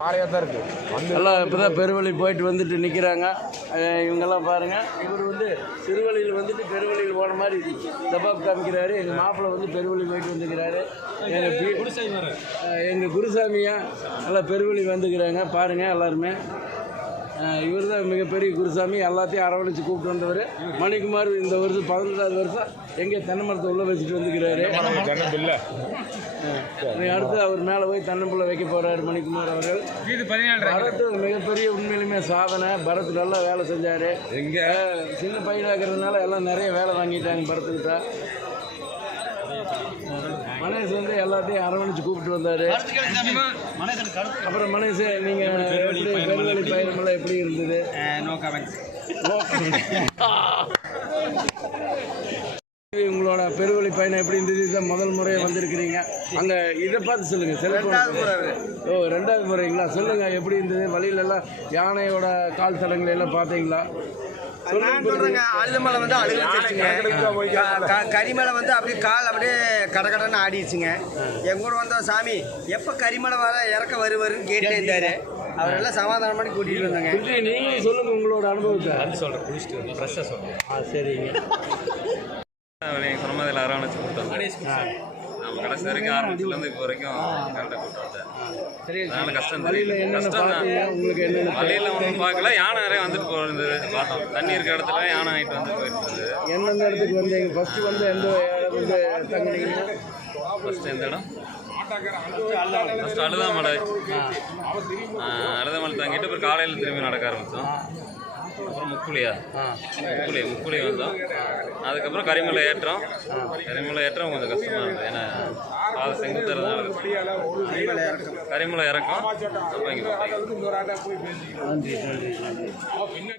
எல்லாம் இப்போ தான் பெருவழி போயிட்டு வந்துட்டு நிற்கிறாங்க. இவங்கெல்லாம் பாருங்கள். இவர் வந்து திருவழியில் வந்துட்டு பெருவழியில் போன மாதிரி தபாப் காமிக்கிறாரு. எங்கள் மாப்பிள்ளை வந்து பெருவழி போயிட்டு வந்துக்கிறாரு. எங்கள் குருசாமியா நல்லா பெருவழி வந்துக்கிறாங்க. பாருங்கள் எல்லாருமே. இவர் தான் மிகப்பெரிய குருசாமி. எல்லாத்தையும் அரவணைச்சு கூப்பிட்டு வந்தவர் மணிக்குமார். இந்த வருஷம் 11வது வருஷம் எங்கே தென்னை மரத்தை உள்ளே வச்சுட்டு வந்துக்கிறாரு. அடுத்து அவர் மேலே போய் தென்னம்பிள்ளை வைக்க போகிறார் மணிக்குமார் அவர்கள். பரத் மிகப்பெரிய உண்மையிலுமே சாதனை. பரத் நல்லா வேலை செஞ்சார். எங்கே சின்ன பையனாக இருக்கிறதுனால எல்லாம் நிறைய வேலை வாங்கிட்டாங்க பரத்துக்கிட்ட. மனேஷ் வந்து எல்லாத்தையும் அரவணைச்சு கூப்பிட்டு வந்தார். அப்புறம் மனேஷ் நீங்கள் பெருவழி பயணமெல்லாம் எப்படி இருந்தது? உங்களோட பெருவழி பயணம் எப்படி இருந்தது? இதுதான் முதல் முறையாக வந்திருக்கிறீங்க. அங்கே இதை பார்த்து சொல்லுங்கள். செல்ஃபோன். ஓ, 2வது முறைங்களா? சொல்லுங்கள் எப்படி இருந்தது? வழியிலெல்லாம் யானையோட கால் தடங்களை எல்லாம் பார்த்தீங்களா? சொல்றேங்க. அழுதமலை வந்து அழுகுச்சுங்க. கரிமலை வந்து அப்படியே கால் அப்படியே கடகடன்னு ஆடிடுச்சுங்க. என் கூட வந்த சாமி எப்போ கரிமலை வர இறக்க வருவாருன்னு கேட்டே இருந்தாரு. அவரெல்லாம் சமாதானம் பண்ணி கூட்டிகிட்டு வந்தாங்க. நீங்கள் சொல்லுங்கள் உங்களோட அனுபவத்தை. வந்து சொல்கிறேன், குளிச்சுட்டு ஃப்ரெஷ்ஷாக சொல்கிறேன். சரிங்க. நீங்கள் சொன்ன மாதிரி எல்லாரும் அரவணைச்சு கொடுத்தாங்க. நம்ம கடைசி வரைக்கும் ஆரம்பத்துலேருந்து இப்போ வரைக்கும் கரெக்டாக கூப்பிட்டு வந்தேன். அதனால கஷ்டம் கஷ்டம் தான். வழியில் ஒன்றும் பார்க்கல. யானை நிறைய வந்துட்டு போயிருந்தது பார்த்தோம். தண்ணி இருக்கிற இடத்துல யானை ஆகிட்டு வந்து போயிருந்தது. எந்தெந்த இடத்துக்கு வந்தீங்க? ஃபஸ்ட்டு வந்து எந்த இடம் தங்கினீங்க? ஃபஸ்ட்டு எந்த இடம்? ஃபஸ்ட்டு அழுதாமலை. அழுதாமலை தங்கிட்டு அப்புறம் காலையில் திரும்பி நடக்க ஆரம்பித்தோம். அப்புறம் முக்குழி வந்தோம். அதுக்கப்புறம் கரிமலை ஏற்றம் கொஞ்சம் கஷ்டமாக இருந்தது. ஏன்னா பாதை செங்குத்தறதுனால கரிமலை இறக்கம். அப்போ இங்கே